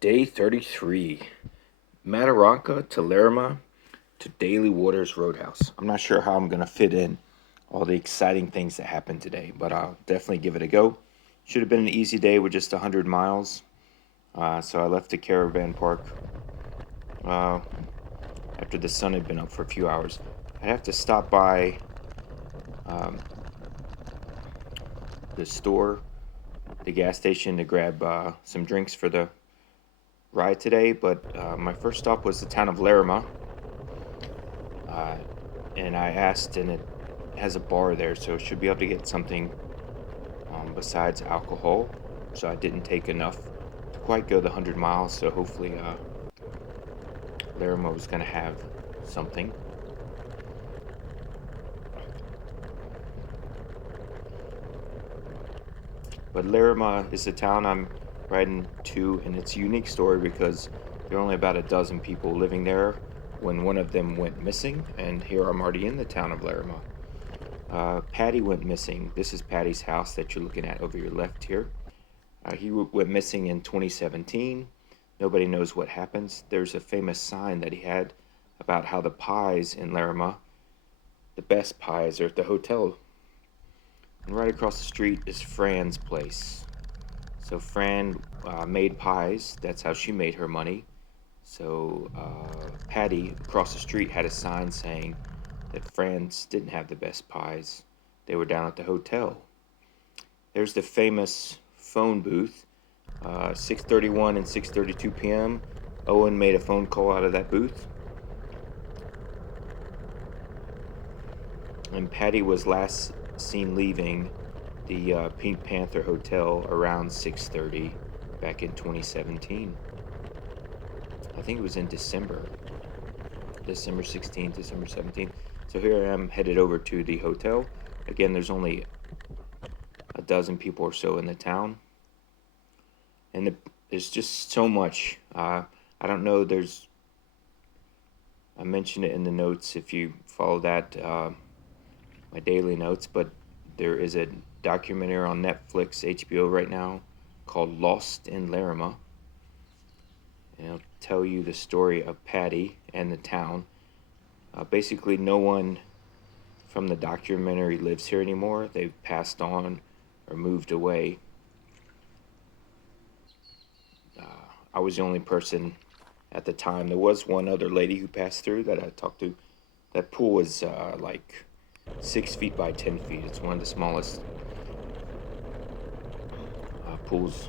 Day 33, Mataranka to Larrimah to Daly Waters Roadhouse. I'm not sure how I'm going to fit in all the exciting things that happened today, but I'll definitely give it a go. Should have been an easy day with just 100 miles. So I left the caravan park after the sun had been up for a few hours. I'd have to stop by the store, the gas station, to grab some drinks for the ride today, but my first stop was the town of Larrimah, and I asked, and it has a bar there, so I should be able to get something besides alcohol. So I didn't take enough to quite go the 100 miles, so hopefully Larrimah was going to have something. But Larrimah is the town I'm riding to, and it's a unique story because there are only about a dozen people living there when one of them went missing, and here I'm already in the town of Larrimah. Paddy went missing. This is Paddy's house that you're looking at over your left here. He went missing in 2017. Nobody knows what happens. There's a famous sign that he had about how the pies in Larrimah, the best pies, are at the hotel. And right across the street is Fran's place. So Fran made pies. That's how she made her money. So Paddy across the street had a sign saying that Fran's didn't have the best pies. They were down at the hotel. There's the famous phone booth. 6:31 and 6:32 p.m. Owen made a phone call out of that booth. And Paddy was last seen leaving the Pink Panther Hotel around 6:30 back in 2017. I think it was in December 16th, December 17th. So here I am headed over to the hotel. Again, there's only a dozen people or so in the town. And there's just so much. I don't know, I mentioned it in the notes if you follow that, my daily notes, but there is a documentary on Netflix, HBO right now, called Lost in Larrimah. And it'll tell you the story of Paddy and the town. Basically, no one from the documentary lives here anymore. They've passed on or moved away. I was the only person at the time. There was one other lady who passed through that I talked to. That pool was like 6 feet by 10 feet. It's one of the smallest pools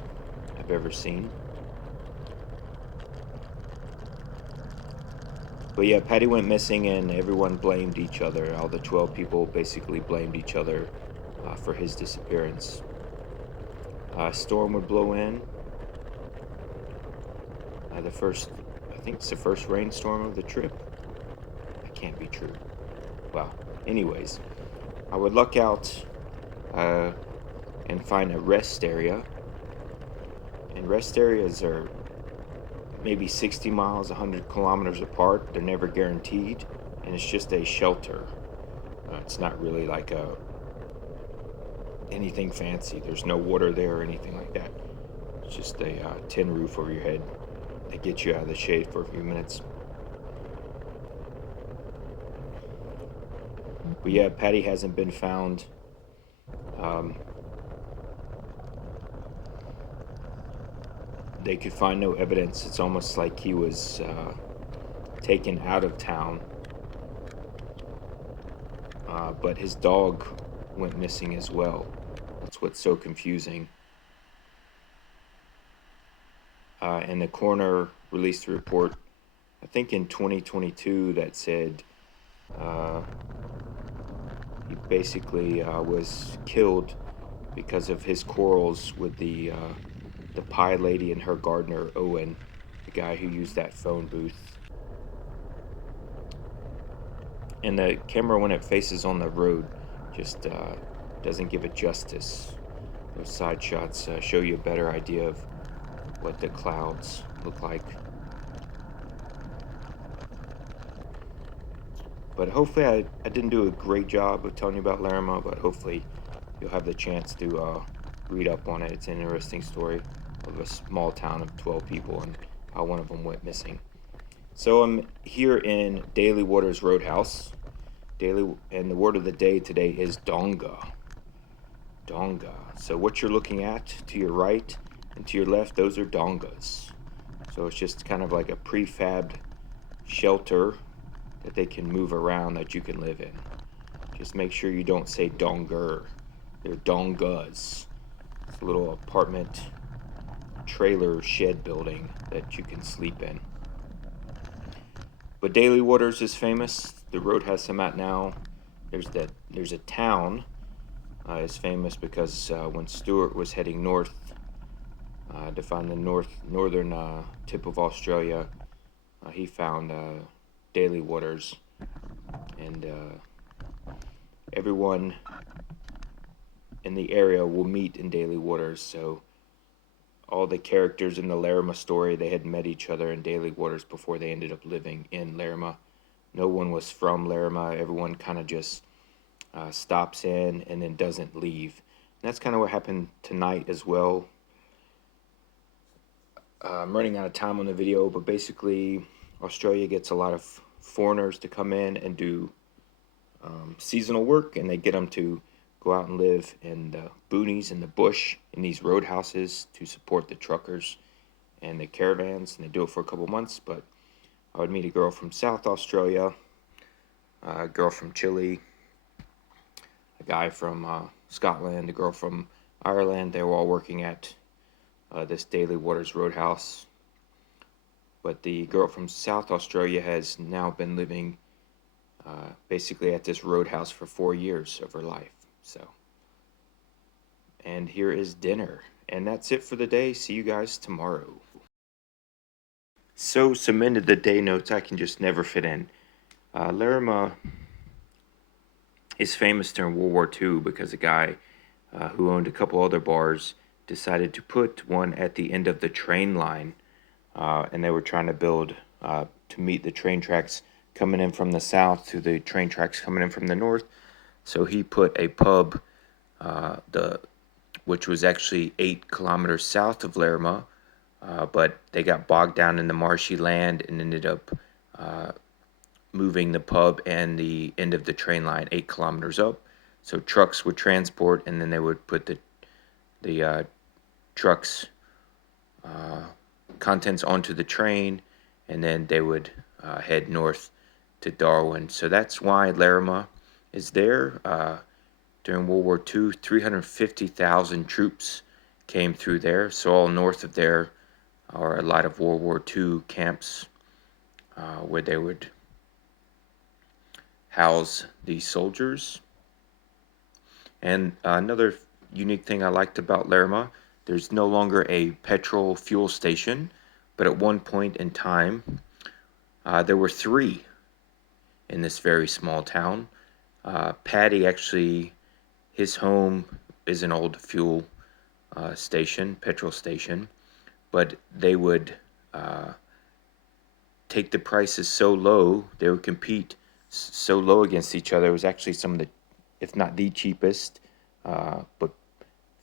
I've ever seen. But yeah, Paddy went missing and everyone blamed each other. All the 12 people basically blamed each other for his disappearance. A storm would blow in. I think it's the first rainstorm of the trip. That can't be true. Well, anyways, I would look out and find a rest area. And rest areas are maybe 60 miles, 100 kilometers apart. They're never guaranteed, and it's just a shelter. It's not really like anything fancy. There's no water there or anything like that. It's just a tin roof over your head that gets you out of the shade for a few minutes. But yeah, Paddy hasn't been found. They could find no evidence. It's almost like he was taken out of town. But his dog went missing as well. That's what's so confusing. And the coroner released a report, I think in 2022, that said he basically was killed because of his quarrels with the pie lady and her gardener, Owen, the guy who used that phone booth. And the camera, when it faces on the road, just doesn't give it justice. Those side shots show you a better idea of what the clouds look like. But hopefully I didn't do a great job of telling you about Larrimah, but hopefully you'll have the chance to read up on it. It's an interesting story. of a small town of 12 people, and how one of them went missing. So I'm here in Daly Waters Roadhouse. And the word of the day today is donga. Donga. So what you're looking at to your right and to your left, those are dongas. So it's just kind of like a prefabbed shelter that they can move around that you can live in. Just make sure you don't say donger. They're dongas. It's a little apartment trailer shed building that you can sleep in. But Daly Waters is famous. The roadhouse I'm at now, there's a town is famous because when Stuart was heading north to find the northern tip of Australia, he found Daly Waters, and everyone in the area will meet in Daly Waters. So all the characters in the Larrimah story, they had met each other in Daly Waters before they ended up living in Larrimah. No one was from Larrimah. Everyone kind of just stops in and then doesn't leave. And that's kind of what happened tonight as well. I'm running out of time on the video, but basically Australia gets a lot of foreigners to come in and do seasonal work, and they get them to go out and live in the boonies, in the bush, in these roadhouses to support the truckers and the caravans, and they do it for a couple months. But I would meet a girl from South Australia, a girl from Chile, a guy from Scotland, a girl from Ireland. They were all working at this Daly Waters Roadhouse. But the girl from South Australia has now been living basically at this roadhouse for 4 years of her life. So, and here is dinner. And that's it for the day. See you guys tomorrow. So cemented the day notes I can just never fit in. Larrimah is famous during World War II because a guy who owned a couple other bars decided to put one at the end of the train line, and they were trying to build to meet the train tracks coming in from the south to the train tracks coming in from the north. So he put a pub, which was actually 8 kilometers south of Larrimah, but they got bogged down in the marshy land and ended up moving the pub and the end of the train line 8 kilometers up. So trucks would transport, and then they would put the trucks contents onto the train, and then they would head north to Darwin. So that's why Larrimah is there. During World War II, 350,000 troops came through there. So all north of there are a lot of World War II camps where they would house these soldiers. And another unique thing I liked about Larrimah, there's no longer a petrol fuel station, but at one point in time, there were 3 in this very small town. Paddy actually, his home is an old fuel station, petrol station, but they would take the prices so low, they would compete so low against each other. It was actually some of the, if not the cheapest, but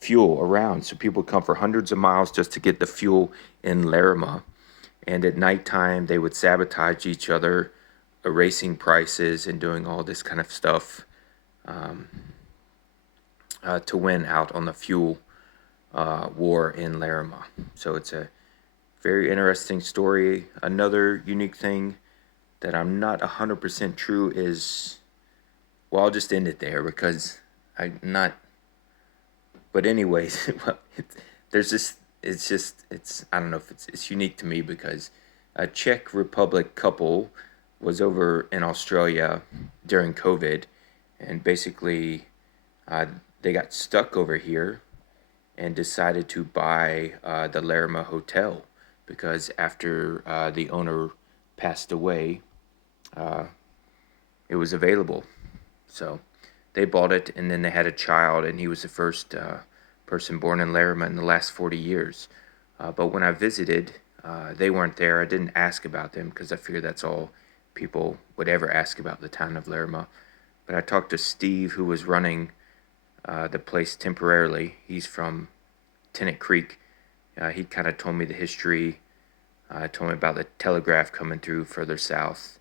fuel around. So people would come for hundreds of miles just to get the fuel in Larrimah. And at nighttime, they would sabotage each other, erasing prices and doing all this kind of stuff to win out on the fuel war in Larrimah. So it's a very interesting story. Another unique thing that I'm not 100% true is, well, I'll just end it there because I'm not, but anyways, well, there's this, it's I don't know if it's unique to me because a Czech Republic couple was over in Australia during COVID, and basically they got stuck over here and decided to buy the Larrimah Hotel because after the owner passed away, it was available. So they bought it, and then they had a child, and he was the first person born in Larrimah in the last 40 years. But when I visited, they weren't there. I didn't ask about them because I figured that's all people would ever ask about the town of Larrimah. But I talked to Steve, who was running the place temporarily. He's from Tennant Creek, He kind of told me the history, told me about the telegraph coming through further south,